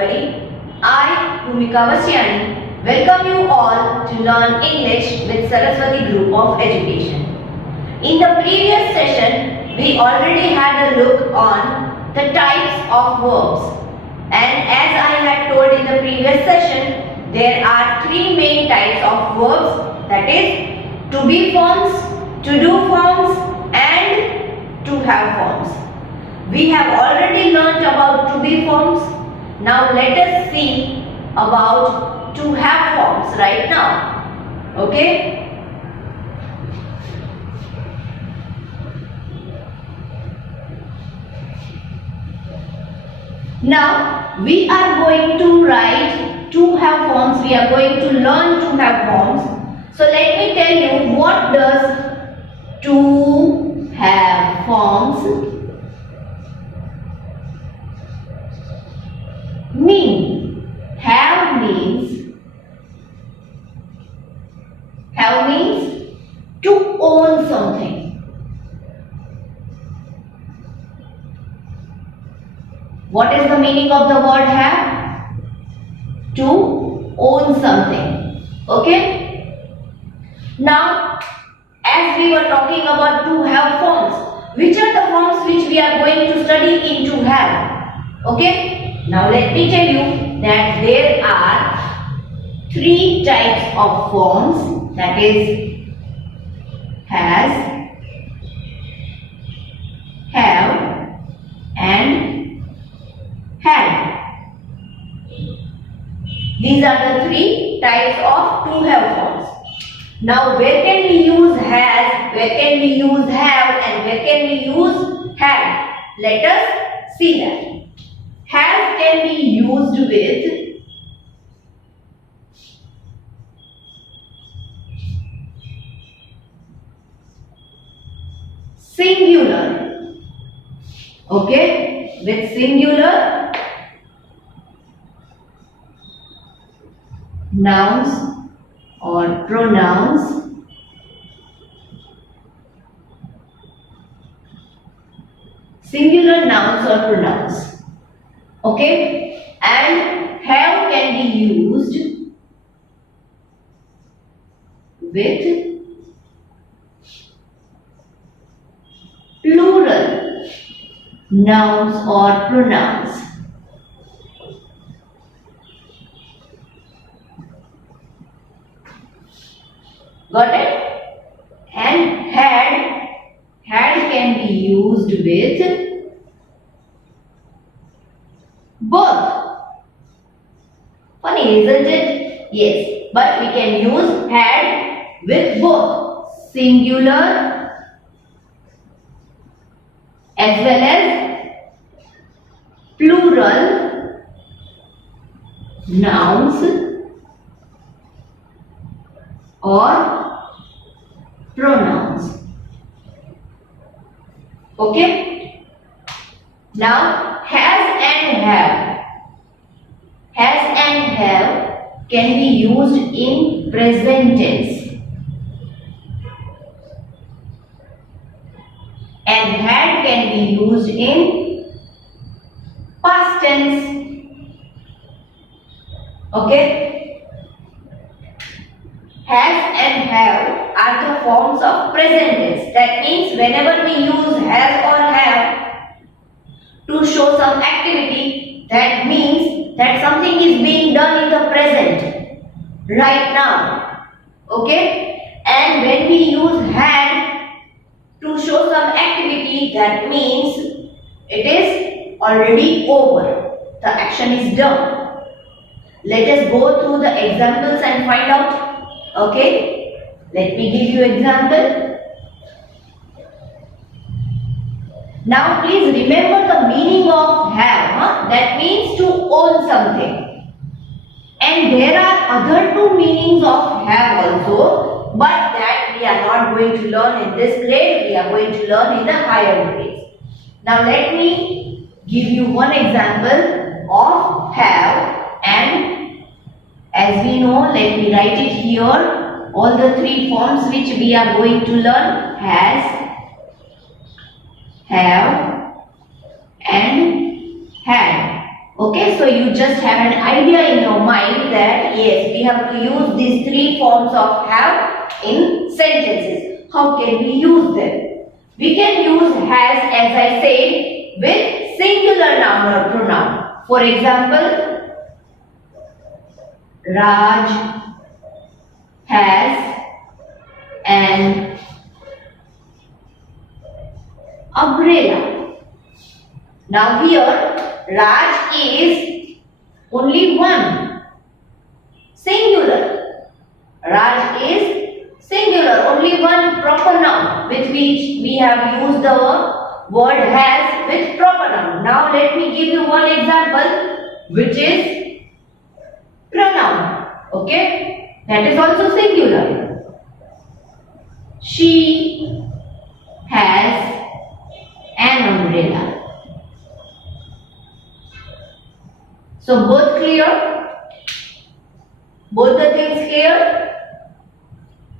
everybody. I, Bhumika Vasyani, welcome you all to learn English with Saraswati Group of Education. In the previous session, we already had a look on the types of verbs. And as I had told in the previous session, there are three main types of verbs, that is, to be forms, to do forms and to have forms. We have already learnt about to be forms. Now let us see about to have forms right now. Okay? Now we are going to write to have forms. We are going to learn to have forms. So let me tell you, what does to have forms mean? Have means to own something. What is the meaning of the word have? To own something. Okay? Now, as we were talking about to have forms, which are the forms which we are going to study in to have? Okay? Now let me tell you that there are three types of forms, that is has, have and had. These are the three types of to have forms. Now where can we use has, where can we use have and where can we use had? Let us see that. Has can be used with singular. Okay? With singular nouns or pronouns. Singular nouns or pronouns. Okay, and have can be used with plural nouns or pronouns. Got it? And had can be used with both. Funny, isn't it? Yes, but we can use had with both singular as well as plural nouns or pronouns. Okay? Now, has and have can be used in present tense, and had can be used in past tense. Okay? Has and have are the forms of present tense. That means whenever we use has or have to show some activity, that means that something is being done in the present, right now. Okay? And when we use had to show some activity, that means it is already over. The action is done. Let us go through the examples and find out. Okay? Let me give you example. Now please remember the meaning of have. That means to own something. And there are other two meanings of have also, but that we are not going to learn in this grade. We are going to learn in the higher grades. Now let me give you one example of have, and as we know, let me write it here. All the three forms which we are going to learn: has, have and had. Okay, so you just have an idea in your mind that yes, we have to use these three forms of have in sentences. How can we use them? We can use has, as I said, with singular noun or pronoun. For example, Raj has an umbrella. Now here, Raj is only one, singular. Raj is singular, only one proper noun with which we have used the word has with proper noun. Now let me give you one example which is pronoun. Okay, that is also singular. She has an umbrella. So both clear? Both the things clear?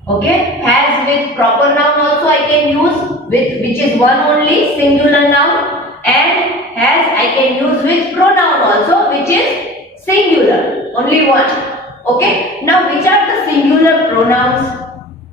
Okay, has with proper noun also I can use with which is one only singular noun, and has I can use with pronoun also which is singular, only one. Okay, now which are the singular pronouns?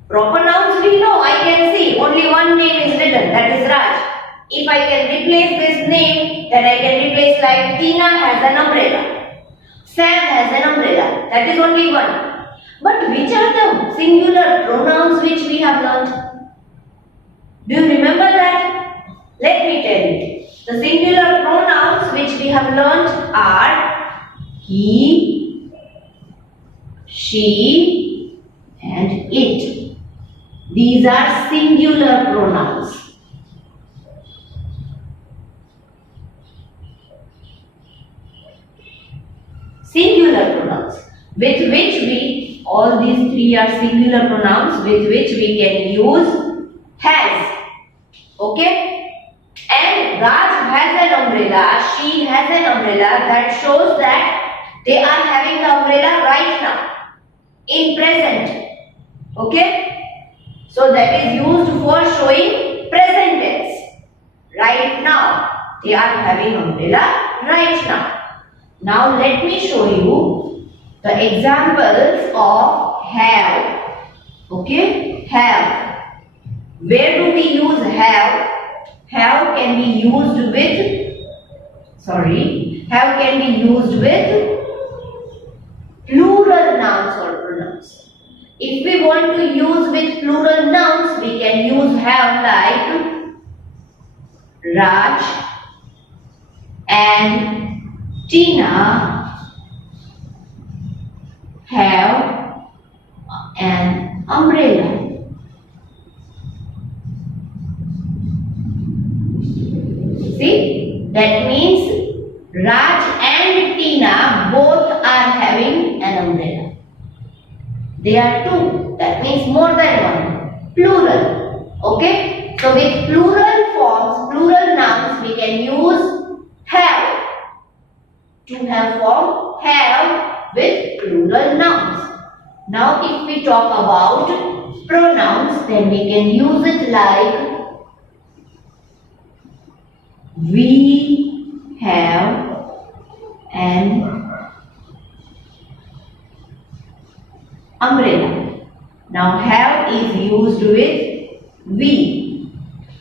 Proper nouns we know, I can see only one name is written, that is Raj. If I can replace this name, then I can replace like Tina has an umbrella, Sam has an umbrella, that is only one. But which are the singular pronouns which we have learnt? Do you remember that? Let me tell you. The singular pronouns which we have learnt are he, she and it. These are singular pronouns. Singular pronouns with which we, all these three are singular pronouns with which we can use has. Okay? And Raj has an umbrella, she has an umbrella, that shows that they are having the umbrella right now, in present. Okay? So that is used for showing present tense. Right now. They are having umbrella right now. Now let me show you the examples of have. Okay? Have. Where do we use have? Have can be used with, have can be used with plural nouns or pronouns. If we want to use with plural nouns, we can use have like Raj and Tina have an umbrella. See, that means Raj and Tina both are having an umbrella. They are two, that means more than one, plural. Okay, so with plural forms, plural nouns, we can use have. To have form have with plural nouns. Now if we talk about pronouns, then we can use it like we have an umbrella. Now have is used with we.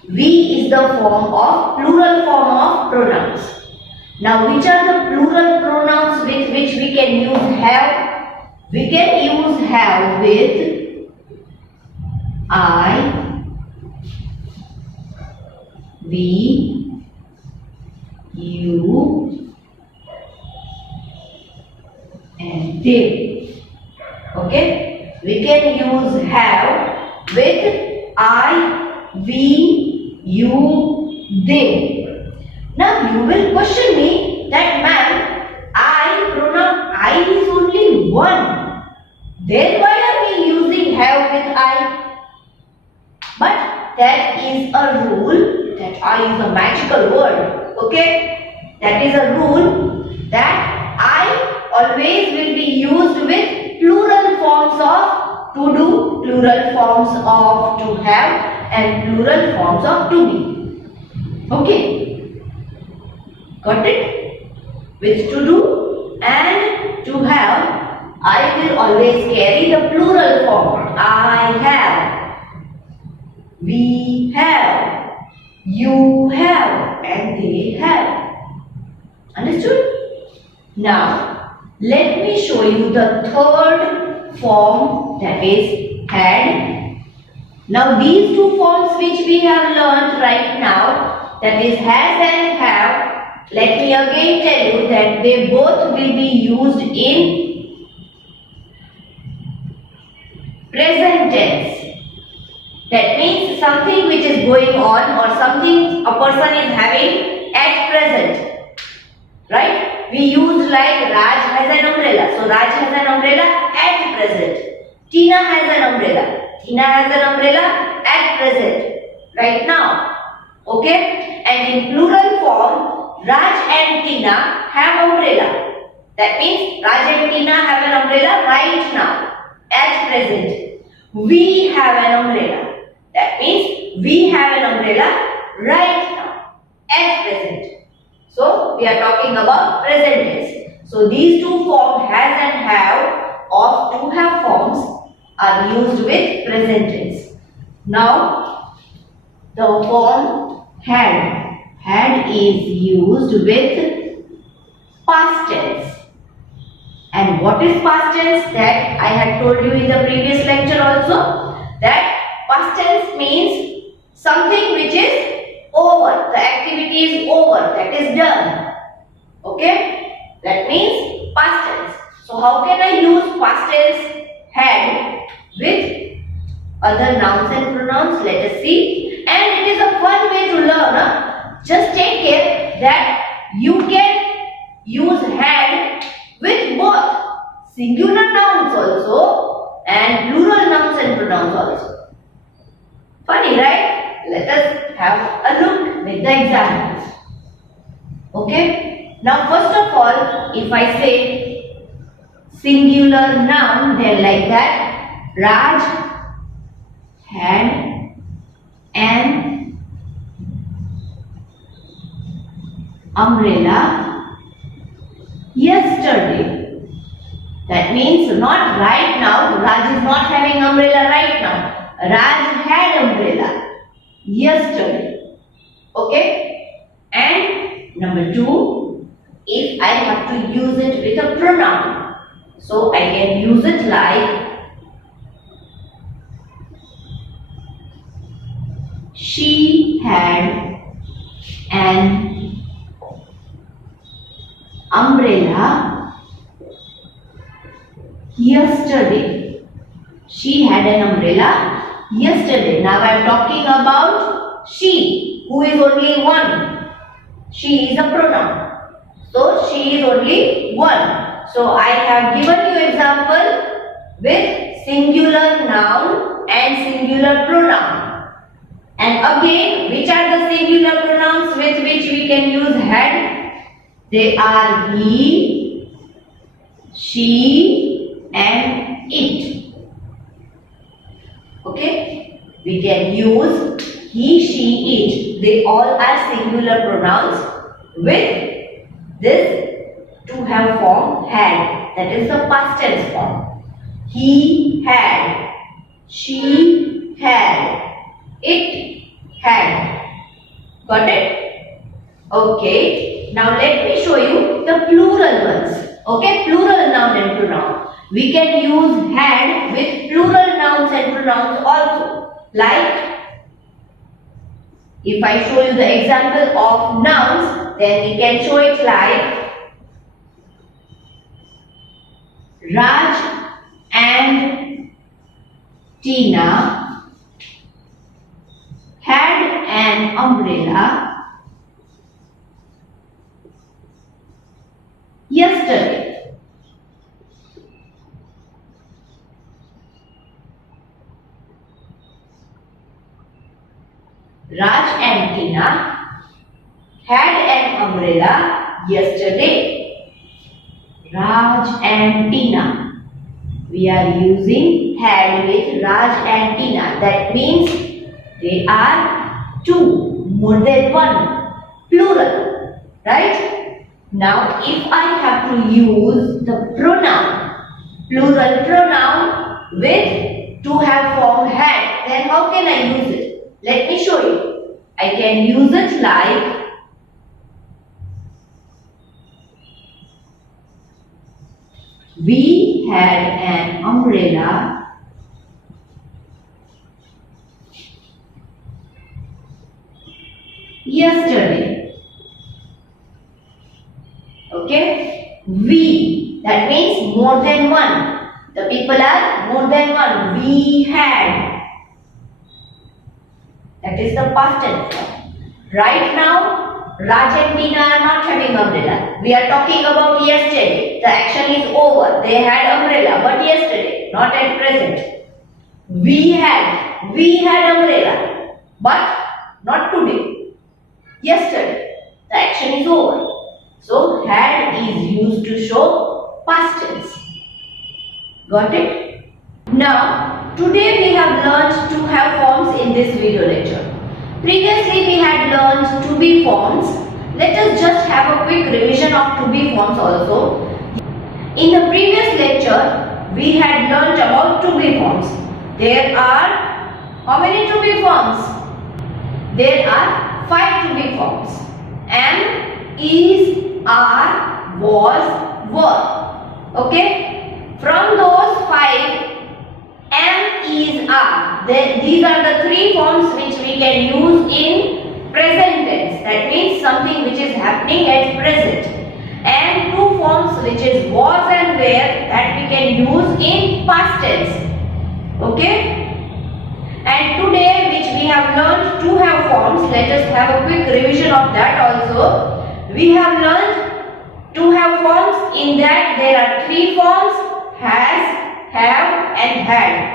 We is the form of plural form of pronouns. Now which are the plural pronouns with which we can use have? We can use have with I, we, you and they. Okay? We can use have with I, we, you, they. Now you will question me that ma'am, I pronoun I is only one. Then why are we using have with I? But that is a rule, that I is a magical word. Okay? That is a rule that I always will be used with plural forms of to do, plural forms of to have and plural forms of to be. Okay? Got it? with to do and to have, I will always carry the plural form. I have, we have, you have, and they have. Understood? Now, let me show you the third form, that is had. Now, these two forms which we have learned right now, that is has and have, let me again tell you that they both will be used in present tense. That means something which is going on or something a person is having at present. Right? We use like Raj has an umbrella. So Raj has an umbrella at present. Tina has an umbrella. Tina has an umbrella at present. Right now. Okay? And in plural form, Raj and Tina have umbrella. That means Raj and Tina have an umbrella right now. At present. We have an umbrella. That means we have an umbrella right now. At present. So, we are talking about present tense. So, these two forms has and have of to have forms are used with present tense. Now, the form had is used with past tense. And what is past tense? That I had told you in the previous lecture also, that past tense means something which is over, the activity is over, that is done. Okay? That means past tense. So how can I use past tense had with other nouns and pronouns? Let us see. And it is a fun way to learn. Just take care that you can use had with both singular nouns also and plural nouns and pronouns also. Funny, right? Let us have a look with the examples. Okay? Now first of all, if I say singular noun, then like that, Raj had an umbrella yesterday. That means not right now. Raj is not having umbrella right now. Raj had umbrella yesterday. Okay? And number two, if I have to use it with a pronoun, so I can use it like she had an umbrella yesterday. She had an umbrella yesterday. Now I am talking about she, who is only one. She is a pronoun. So she is only one. So I have given you example with singular noun and singular pronoun. And again, which are the singular pronouns with which we can use had? They are he, she, and it. Okay? We can use he, she, it. They all are singular pronouns with this to have form had. That is the past tense form. He had, she had, it had. Got it? Okay. Now let me show you the plural ones. Okay, plural noun and pronoun. We can use had with plural nouns and pronouns also. Like, if I show you the example of nouns, then we can show it like Raj and Tina had an umbrella yesterday. Raj and Tina had an umbrella yesterday. Raj and Tina. We are using had with Raj and Tina. That means they are two, more than one, plural. Right? Now, if I have to use the pronoun, plural pronoun with to have form had, then how can I use it? Let me show you. I can use it like we had an umbrella yesterday. Okay? We, that means more than one. The people are more than one. We had. That is the past tense. Right now, Raj and Meena are not having umbrella. We are talking about yesterday. The action is over. They had umbrella, but yesterday, not at present. We had umbrella, but not today. Yesterday, the action is over. So, had is used to show past tense. Got it? Now, today we have learned to have forms in this video lecture. Previously, we had learned to be forms. Let us just have a quick revision of to be forms also. In the previous lecture, we had learned about to be forms. There are how many to be forms? There are 5 to be forms. Am, is, are, was, were. Okay? From those 5, am, is, are. These are the 3 forms which we can use in present tense. That means something which is happening at present. And 2 forms which is was and were that we can use in past tense. Okay? And today which we have learned to have forms, let us have a quick revision of that also. We have learned to have forms. In that there are 3 forms: has, have and had.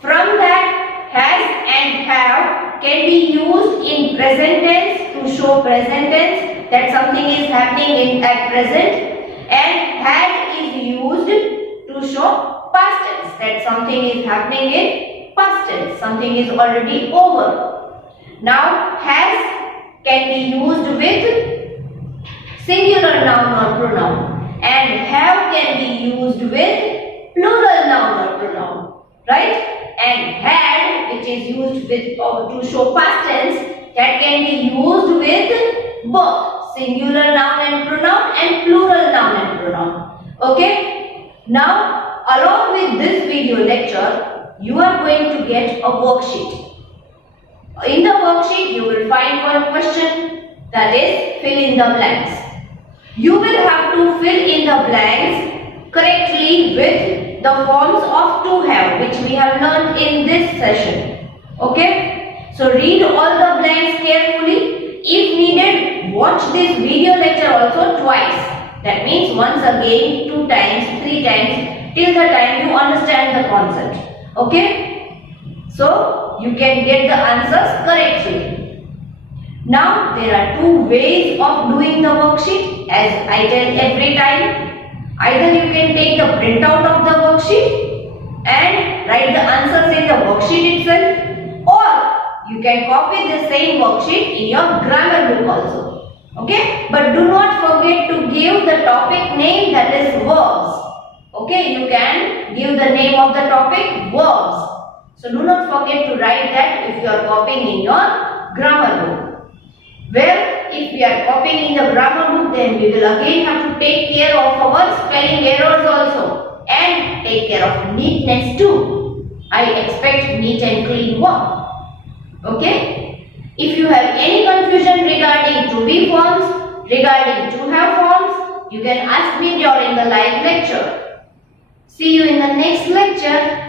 From that, has and have can be used in present tense to show present tense that something is happening at present, and had is used to show past tense that something is happening in past tense, something is already over. Now, has can be used with singular noun or pronoun, and have can be used with plural noun or pronoun, right? And had, which is used with to show past tense, that can be used with both singular noun and pronoun and plural noun and pronoun. Okay? Now, along with this video lecture, you are going to get a worksheet. In the worksheet, you will find one question, that is fill in the blanks. You will have to fill in the blanks correctly with the forms of to have which we have learned in this session. Okay? So read all the blanks carefully. If needed, watch this video lecture also twice. That means once again, 2 times, 3 times, till the time you understand the concept. Okay? So you can get the answers correctly. Now there are 2 ways of doing the worksheet, as I tell every time. Either you can take the printout of the worksheet and write the answers in the worksheet itself, or you can copy the same worksheet in your grammar book also. Okay? But do not forget to give the topic name, that is verbs. Okay? You can give the name of the topic verbs. So do not forget to write that if you are copying in your grammar book. Well, if we are copying in the grammar book, then we will again have to take care of our spelling errors also and take care of neatness too. I expect neat and clean work. Okay? If you have any confusion regarding to be forms, regarding to have forms, you can ask me during the live lecture. See you in the next lecture.